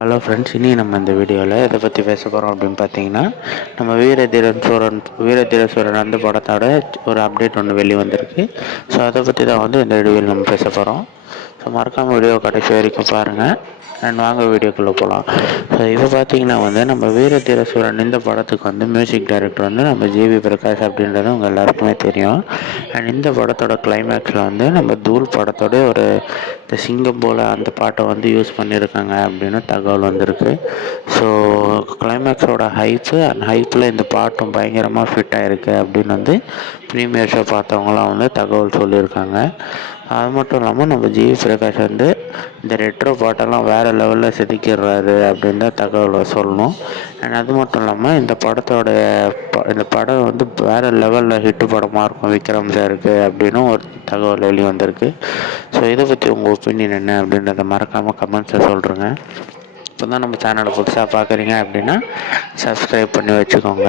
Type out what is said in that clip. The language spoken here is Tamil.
ஹலோ ஃப்ரெண்ட்ஸ் இனி நம்ம இந்த வீடியோவில் எதை பற்றி பேச போகிறோம் அப்படின்னு பார்த்தீங்கன்னா நம்ம வீரதீரன் சூரன் வீரதீர சூரன் அந்த படத்தோட ஒரு அப்டேட் ஒன்று வெளியே வந்திருக்கு ஸோ அதை பற்றி தான் வந்து இந்த வீடியோவில் நம்ம பேச போகிறோம் ஸோ மறக்காமல் வீடியோ கடைசி வரைக்கும் பாருங்கள் அண்ட் வாங்க வீடியோக்குள்ளே போகலாம் ஸோ இப்போ பார்த்தீங்கன்னா வந்து நம்ம வீரதீர சூரன் இந்த படத்துக்கு வந்து மியூசிக் டைரக்டர் வந்து நம்ம ஜிவி பிரகாஷ் அப்படின்றது உங்கள் எல்லாருக்குமே தெரியும். அண்ட் இந்த படத்தோட கிளைமேக்ஸில் வந்து நம்ம தூள் படத்தோட ஒரு இந்த சிங்கம் போல் அந்த பாட்டை வந்து யூஸ் பண்ணியிருக்காங்க அப்படின்னு தகவல் வந்திருக்கு. ஸோ கிளைமேக்ஸோட ஹைப்பு அண்ட் ஹைப்பில் இந்த பாட்டும் பயங்கரமாக ஃபிட் ஆகிருக்கு அப்படின்னு வந்து ப்ரீமியர் ஷோ பார்த்தவங்களாம் வந்து தகவல் சொல்லியிருக்காங்க. அது மட்டும் இல்லாமல் நம்ம ஜிவி பிரகாஷ் வந்து இந்த ரெட்ரோ பாட்டெல்லாம் வேறு லெவலில் செதுக்கிடுறாரு அப்படின்னு தான் தகவலை சொல்லணும். அண்ட் அது மட்டும் இல்லாமல் இந்த படத்தோட ப இந்த படம் வந்து வேறு லெவலில் ஹிட்டு படமாக இருக்கும் விக்ரம் சாருக்கு அப்படின்னு ஒரு தகவல் வெளியே வந்திருக்கு. ஸோ இதை பற்றி உங்கள் ஒப்பீனியன் என்ன அப்படின்றத மறக்காமல் கமெண்ட்ஸில் சொல்கிறேங்க இப்போ தான் நம்ம சேனலை புதுசாக பார்க்குறீங்க அப்படின்னா சப்ஸ்கிரைப் பண்ணி வச்சுக்கோங்க.